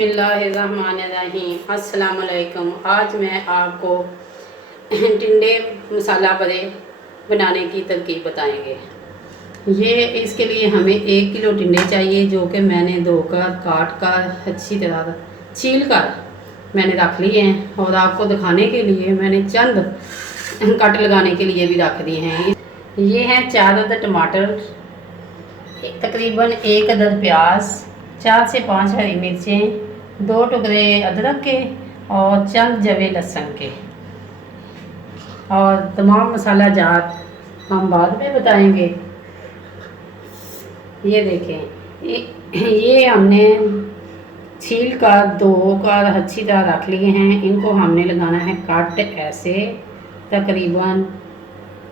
बिस्मिल्लाहिर्रहमानिर्रहीम। अस्सलाम वालेकुम। आज मैं आपको टिंडे मसाला बड़े बनाने की तरकीब बताएंगे। ये इसके लिए हमें 1 किलो टिंडे चाहिए, जो कि मैंने धोकर काट कर अच्छी तरह छील कर मैंने रख लिए हैं, और आपको दिखाने के लिए मैंने चंद कट लगाने के लिए भी रख दिए हैं। ये हैं 4 अदद टमाटर, तकरीबन 1 अदद प्याज, 4 से 5 हरी मिर्चें, 2 टुकड़े अदरक के और चंद जवे लहसुन के। और तमाम मसाला जात हम बाद में बताएंगे। ये देखें, ये हमने छील कर धो कर अच्छी तरह रख लिए हैं। इनको हमने लगाना है कट ऐसे तकरीबन,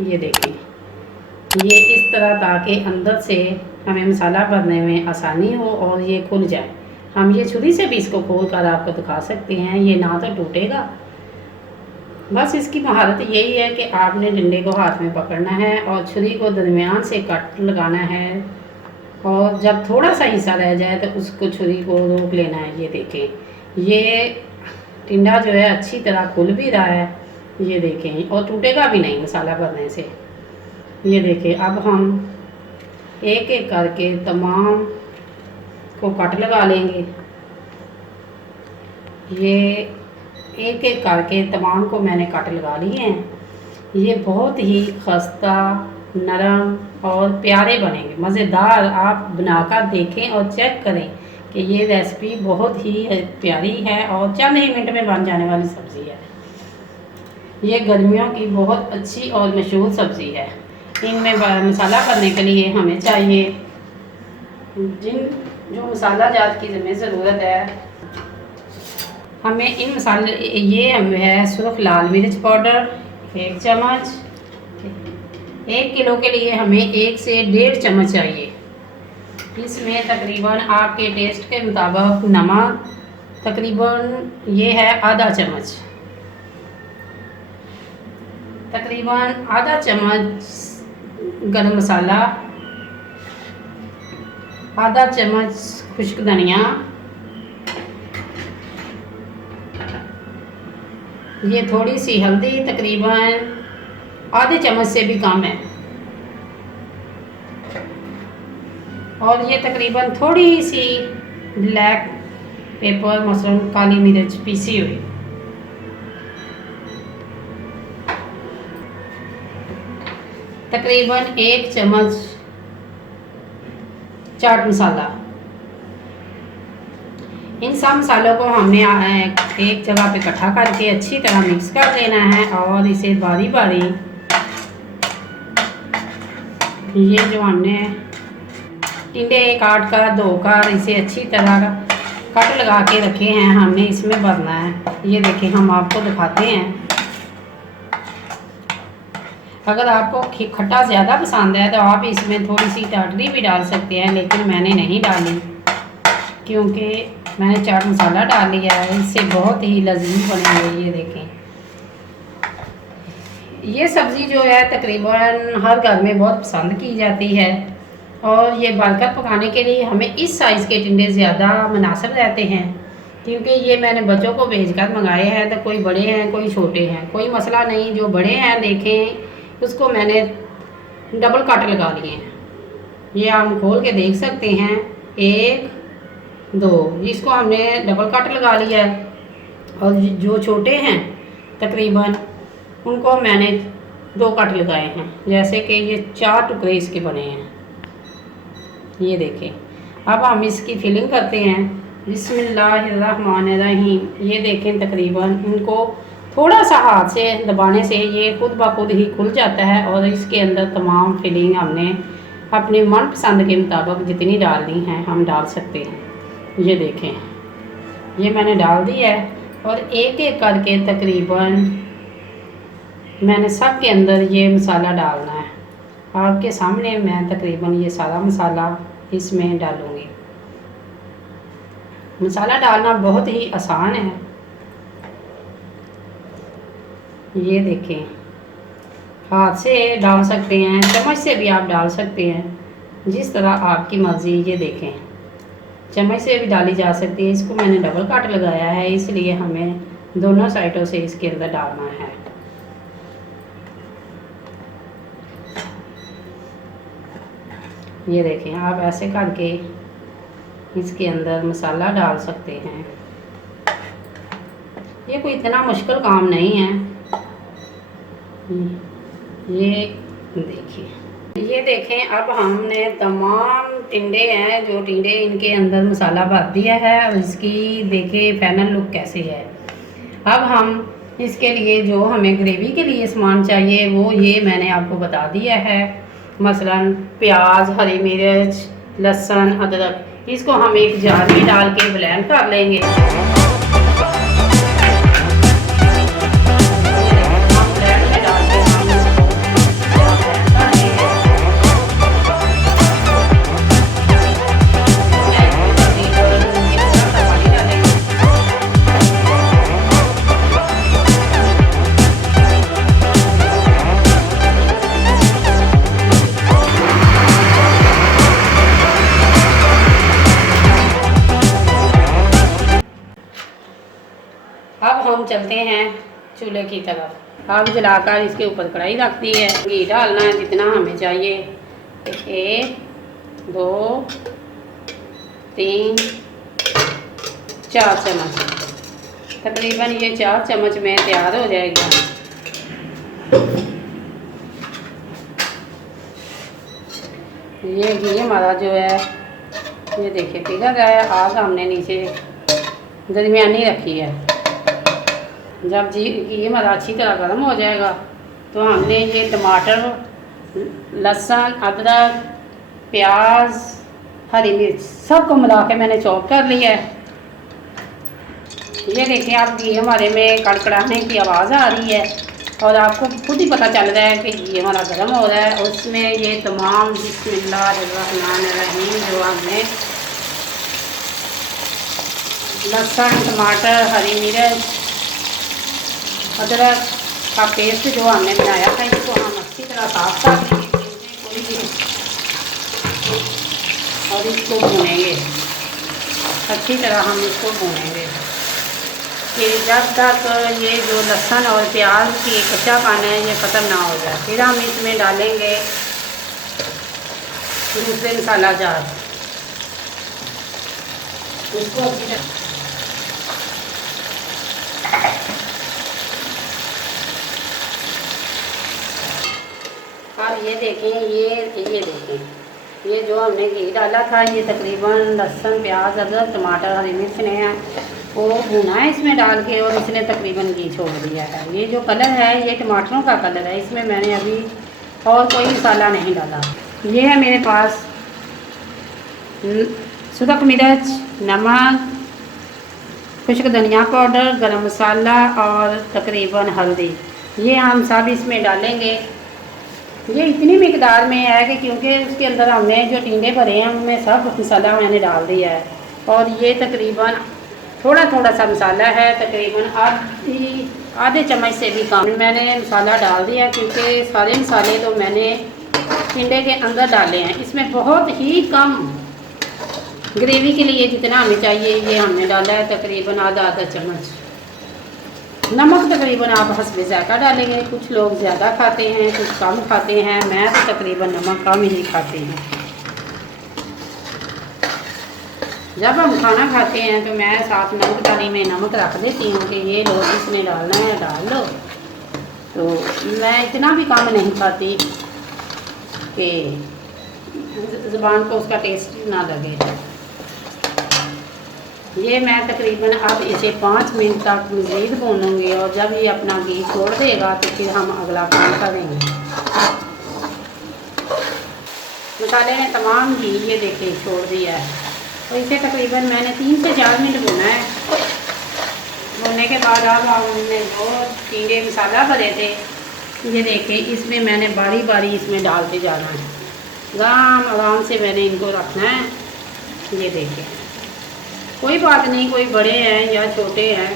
ये देखें, ये इस तरह, ताकि अंदर से हमें मसाला भरने में आसानी हो और ये खुल जाए। हम ये छुरी से भी इसको खोल कर आपको दिखा सकते हैं, ये ना तो टूटेगा। बस इसकी महारत यही है कि आपने डंडे को हाथ में पकड़ना है और छुरी को दरमियान से कट लगाना है, और जब थोड़ा सा हिस्सा रह जाए तो उसको छुरी को रोक लेना है। ये देखें, ये टिंडा जो है अच्छी तरह खुल भी रहा है, ये देखें, और टूटेगा भी नहीं मसाला भरने से। ये देखें, अब हम एक एक करके तमाम को कट लगा लेंगे। ये एक एक करके तमाम को मैंने कट लगा लिए हैं। ये बहुत ही खस्ता, नरम और प्यारे बनेंगे, मज़ेदार। आप बनाकर देखें और चेक करें कि ये रेसिपी बहुत ही प्यारी है और चंद ही मिनट में बन जाने वाली सब्ज़ी है। ये गर्मियों की बहुत अच्छी और मशहूर सब्ज़ी है। इनमें मसाला करने के लिए हमें चाहिए जो मसाला जात की हमें ज़रूरत है। हमें इन मसाले, ये हमें है सुर्ख लाल मिर्च पाउडर 1 चम्मच। 1 किलो के लिए हमें 1 से 1.5 चम्मच चाहिए। इसमें तकरीबन आपके टेस्ट के मुताबिक नमक, तकरीबन ये है आधा चम्मच, तकरीबन आधा चम्मच गरम मसाला, आधा चम्मच खुश्क धनिया, ये थोड़ी सी हल्दी, तकरीबन आधे चम्मच से भी कम है, और ये तकरीबन थोड़ी सी ब्लैक पेपर, मसलन काली मिर्च पीसी हुई। तकरीबन 1 चम्मच चाट मसाला। इन सब मसालों को हमने एक जगह पे इकट्ठा करके अच्छी तरह मिक्स कर लेना है, और इसे बारी बारी, ये जो हमने टिंडे काट कर धोकर इसे अच्छी तरह कट लगा के रखे हैं, हमने इसमें भरना है। ये देखें, हम आपको दिखाते हैं। अगर आपको खट्टा ज़्यादा पसंद है तो आप इसमें थोड़ी सी टाटरी भी डाल सकते हैं, लेकिन मैंने नहीं डाली क्योंकि मैंने चाट मसाला डाल लिया है। इससे बहुत ही लजीज बनेंगे। ये देखें, ये सब्ज़ी जो है तकरीबन हर घर में बहुत पसंद की जाती है, और ये बालकर पकाने के लिए हमें इस साइज़ के टिंडे ज़्यादा मुनासिब रहते हैं, क्योंकि ये मैंने बच्चों को भेजकर मंगाए हैं। तो कोई बड़े हैं, कोई छोटे हैं, कोई मसला नहीं। जो बड़े हैं देखें, उसको मैंने डबल कट लगा लिए हैं। ये हम खोल के देख सकते हैं, 1 2, इसको हमने डबल कट लगा लिया है। और जो छोटे हैं तकरीबन, उनको मैंने 2 कट लगाए हैं। जैसे कि ये 4 टुकड़े इसके बने हैं। ये देखें, अब हम इसकी फिलिंग करते हैं। बिस्मिल्लाहिर्रहमानिर्रहीम। ये देखें, तकरीबन इनको थोड़ा सा हाथ से दबाने से ये खुद ब खुद ही खुल जाता है, और इसके अंदर तमाम फिलिंग हमने अपने मनपसंद के मुताबिक जितनी डालनी है हम डाल सकते हैं। ये देखें, ये मैंने डाल दी है, और एक एक करके तकरीबन मैंने सब के अंदर ये मसाला डालना है। आपके सामने मैं तकरीबन ये सारा मसाला इसमें डालूँगी। मसाला डालना बहुत ही आसान है। ये देखें, हाथ से डाल सकते हैं, चम्मच से भी आप डाल सकते हैं, जिस तरह आपकी मर्ज़ी। ये देखें, चम्मच से भी डाली जा सकती है। इसको मैंने डबल कट लगाया है, इसलिए हमें दोनों साइडों से इसके अंदर डालना है। ये देखें, आप ऐसे करके इसके अंदर मसाला डाल सकते हैं। ये कोई इतना मुश्किल काम नहीं है। ये देखिए, ये देखें, अब हमने तमाम टिंडे हैं, जो टिंडे इनके अंदर मसाला भर दिया है और इसकी देखें फाइनल लुक कैसी है। अब हम इसके लिए जो हमें ग्रेवी के लिए सामान चाहिए वो ये मैंने आपको बता दिया है। मसलन प्याज, हरी मिर्च, लहसुन, अदरक, इसको हम एक जार में डाल के ब्लेंड कर लेंगे। अब हम चलते हैं चूल्हे की तरफ। आग जलाकर इसके ऊपर कढ़ाई रखती है। घी डालना है जितना हमें चाहिए, 1, 2, 3, 4 चम्मच। तकरीबन ये 4 चम्मच में तैयार हो जाएगा। ये घी हमारा जो है, ये देखिए पिघल रहा है। आग हमने नीचे दरमियानी रखी है। जब घी हमारा अच्छी तरह गर्म हो जाएगा तो हमने ये टमाटर, लहसुन, अदरक, प्याज, हरी मिर्च सबको मिला के मैंने चॉप कर लिया है। ये देखिए, आप घी हमारे में कड़कड़ाने की आवाज़ आ रही है और आपको खुद ही पता चल रहा है कि घी हमारा गर्म हो रहा है। उसमें ये तमाम बिस्मिल्लाहिर्रहमानिर्रहीम जो हमने लहसुन, टमाटर, हरी मिर्च, अदरक का पेस्ट जो हमने बनाया था, इसको हम अच्छी तरह साफ कर लेंगे और इसको भूनेंगे। अच्छी तरह हम इसको भूनेंगे कि जब तक ये जो लहसुन और प्याज की कच्चापन है ये ख़त्म ना हो जाए। फिर हम इसमें डालेंगे दूसरे मसाला जार, इसको अच्छी तरह अब ये देखें, ये देखें, ये जो हमने घी डाला था ये तकरीबन लहसुन, प्याज, अदरक, टमाटर, हरी मिर्च ने वो भुना है इसमें डाल के और इसने तकरीबन घी छोड़ दिया है। ये जो कलर है ये टमाटरों का कलर है, इसमें मैंने अभी और कोई मसाला नहीं डाला। ये है मेरे पास सूरख मिर्च, नमक, खुश्क धनिया पाउडर, गरम मसाला और तकरीबन हल्दी। ये हम सब इसमें डालेंगे। ये इतनी मिकदार में है कि क्योंकि उसके अंदर हमने जो टिंडे भरे हैं उनमें सब मसाला मैंने डाल दिया है और ये तकरीबन थोड़ा थोड़ा सा मसाला है, तकरीबन आधे चम्मच से भी कम मैंने मसाला डाल दिया क्योंकि सारे मसाले तो मैंने टिंडे के अंदर डाले हैं। इसमें बहुत ही कम ग्रेवी के लिए जितना हमें चाहिए ये हमने डाला है, तकरीबन आधा चम्मच। नमक तकरीबन आप हस्बे ज़ायक़ा डालेंगे। कुछ लोग ज़्यादा खाते हैं, कुछ कम खाते हैं। मैं तो तकरीबन नमक कम ही खाती हूँ। जब हम खाना खाते हैं तो मैं साथ नमक डाली में नमक रख देती हूँ कि ये लोग इसमें डालना है डाल लो। तो मैं इतना भी कम नहीं खाती कि ज़ुबान को उसका टेस्ट ना लगे। ये मैं तकरीबन अब इसे 5 मिनट तक मज़ीद भूनूंगी और जब ये अपना घी छोड़ देगा तो फिर हम अगला काम करेंगे। मसाले ने तमाम घी ये देखिए छोड़ दिया है और इसे तकरीबन मैंने 3 से 4 मिनट भुना है। भुनने के बाद अब हमने जो टिंडे मसाला भरे थे ये देखिए इसमें मैंने बारी बारी इसमें डालते जाना है। आराम से मैंने इनको रखना है। ये देखिए, कोई बात नहीं, कोई बड़े हैं या छोटे हैं,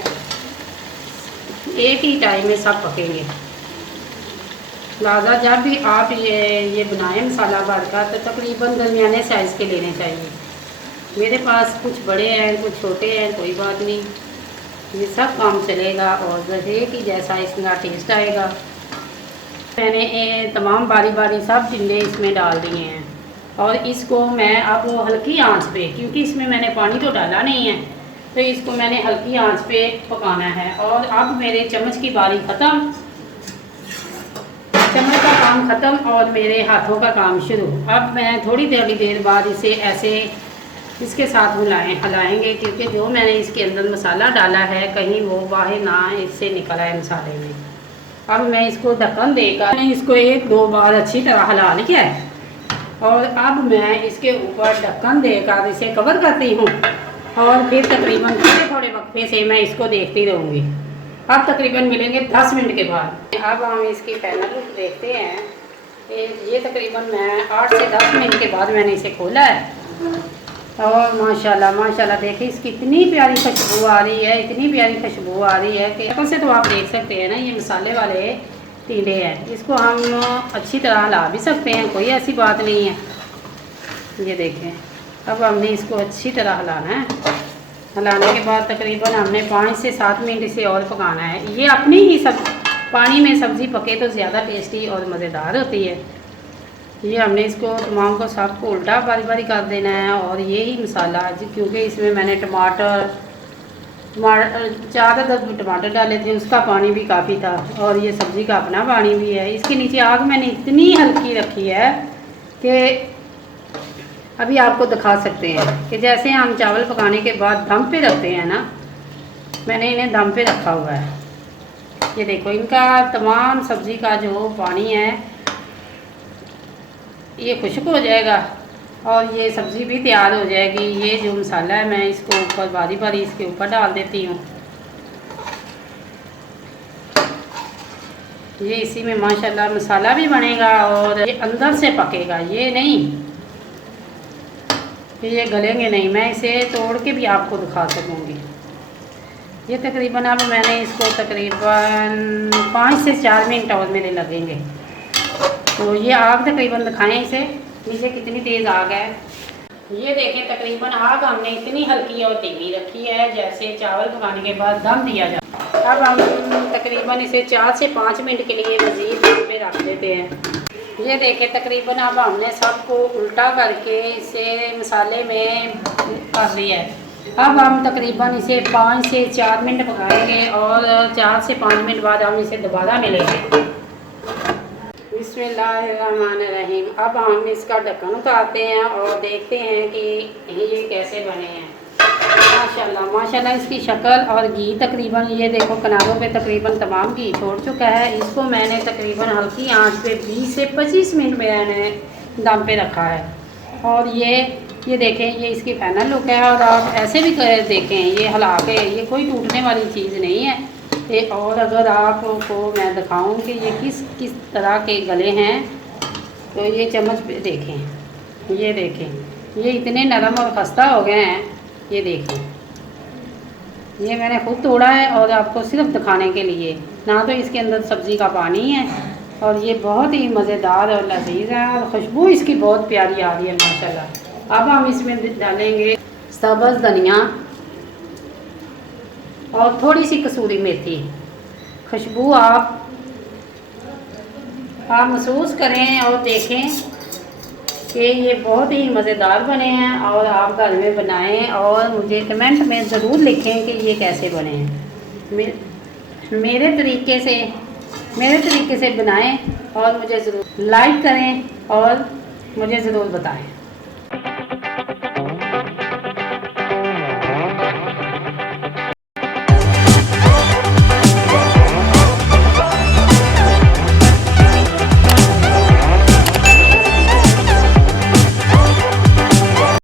एक ही टाइम में सब पकेंगे। लिहाजा जब भी आप ये बनाएं मसाला भर का तो तकरीबन दरमियाने साइज़ के लेने चाहिए। मेरे पास कुछ बड़े हैं कुछ छोटे हैं, कोई बात नहीं, ये सब काम चलेगा और रहे कि जैसा इसका टेस्ट आएगा। मैंने तमाम बारी बारी सब टिंडे इसमें डाल दिए हैं और इसको मैं अब हल्की आंच पे, क्योंकि इसमें मैंने पानी तो डाला नहीं है, तो इसको मैंने हल्की आंच पे पकाना है। और अब मेरे चम्मच की बारी ख़त्म, चम्मच का काम ख़त्म और मेरे हाथों का काम शुरू। अब मैं थोड़ी देर बाद इसे ऐसे इसके साथ हलाएंगे, क्योंकि जो मैंने इसके अंदर मसाला डाला है कहीं वो बाहर ना इससे निकल आए मसाले में। अब मैं इसको ढक्कन देकर इसको 1-2 बार अच्छी तरह हिला लिया है और अब मैं इसके ऊपर ढक्कन देकर इसे कवर करती हूँ और फिर तकरीबन थोड़े वक्फे से मैं इसको देखती रहूँगी। अब तकरीबन मिलेंगे 10 मिनट के बाद। अब हम इसकी फाइनल लुक देखते हैं कि ये तकरीबन मैं 8 से 10 मिनट के बाद मैंने इसे खोला है और माशाल्लाह माशाल्लाह देखिए इसकी इतनी प्यारी खुशबू आ रही है, इतनी प्यारी खुशबू आ रही है कि शक्ल से तो आप देख सकते हैं ना ये मसाले वाले टिंडे हैं। इसको हम अच्छी तरह हिला भी सकते हैं, कोई ऐसी बात नहीं है। ये देखें, अब हमने इसको अच्छी तरह हिलाना है। हिलाने के बाद तकरीबन हमने 5 से 7 मिनट इसे और पकाना है। ये अपनी ही सब पानी में सब्ज़ी पके तो ज़्यादा टेस्टी और मज़ेदार होती है। ये हमने इसको तमाम को सबको उल्टा बारी बारी कर देना है और यही मसाला, क्योंकि इसमें मैंने टमाटर 4-10 टमाटर डाले थे, उसका पानी भी काफ़ी था और ये सब्ज़ी का अपना पानी भी है। इसके नीचे आग मैंने इतनी हल्की रखी है कि अभी आपको दिखा सकते हैं कि जैसे हम चावल पकाने के बाद दम पे रखते हैं ना, मैंने इन्हें दम पे रखा हुआ है। ये देखो इनका तमाम सब्ज़ी का जो पानी है ये खुश्क हो जाएगा और ये सब्ज़ी भी तैयार हो जाएगी। ये जो मसाला है मैं इसको ऊपर बारी बारी इसके ऊपर डाल देती हूँ। ये इसी में माशाल्लाह मसाला भी बनेगा और ये अंदर से पकेगा, ये नहीं कि ये गलेंगे नहीं। मैं इसे तोड़ के भी आपको दिखा सकूँगी। ये तकरीबन अब मैंने इसको तकरीबन 5 से 4 मिनट और मेरे लगेंगे। तो ये आग तकरीबन दिखाएं इसे नीचे कितनी तेज़ आग है। ये देखें तकरीबन आग हमने इतनी हल्की और धीमी रखी है जैसे चावल पकाने के बाद दम दिया जाता है। अब हम तकरीबन इसे 4 से 5 मिनट के लिए मज़ीद दम पे रख देते हैं। ये देखें तकरीबन अब हमने सबको उल्टा करके इसे मसाले में कर लिया है। अब हम तकरीबन इसे 5 से 4 मिनट पकाएंगे और 4 से 5 मिनट बाद हम इसे दोबारा मिलेंगे। बिस्मिल्लाहिर्रहमानिर्रहीम। अब हम इसका ढक्कन उतारते हैं और देखते हैं कि ये कैसे बने हैं। माशाल्लाह माशाल्लाह इसकी शक्ल और घी तकरीबन ये देखो किनारों पे तकरीबन तमाम घी छोड़ चुका है। इसको मैंने तकरीबन हल्की आंच पे 20 से 25 मिनट मैंने दम पे रखा है और ये देखें ये इसकी फाइनल लुक है। और आप ऐसे भी देखें ये हिला के, ये कोई टूटने वाली चीज़ नहीं है। और अगर आपको मैं दिखाऊं कि ये किस तरह के गले हैं तो ये चम्मच पे देखें, ये देखें ये इतने नरम और खस्ता हो गए हैं। ये देखें ये मैंने खुद तोड़ा है और आपको सिर्फ दिखाने के लिए, ना तो इसके अंदर सब्ज़ी का पानी है और ये बहुत ही मज़ेदार और लजीज है और खुशबू इसकी बहुत प्यारी आ रही है माशाल्लाह। अब हम इसमें डालेंगे सब्ज़ धनिया और थोड़ी सी कसूरी मेथी। खुशबू आप महसूस करें और देखें कि ये बहुत ही मज़ेदार बने हैं और आप घर में बनाएं और मुझे कमेंट में ज़रूर लिखें कि ये कैसे बने हैं। मेरे तरीके से बनाएं और मुझे ज़रूर लाइक करें और मुझे ज़रूर बताएं।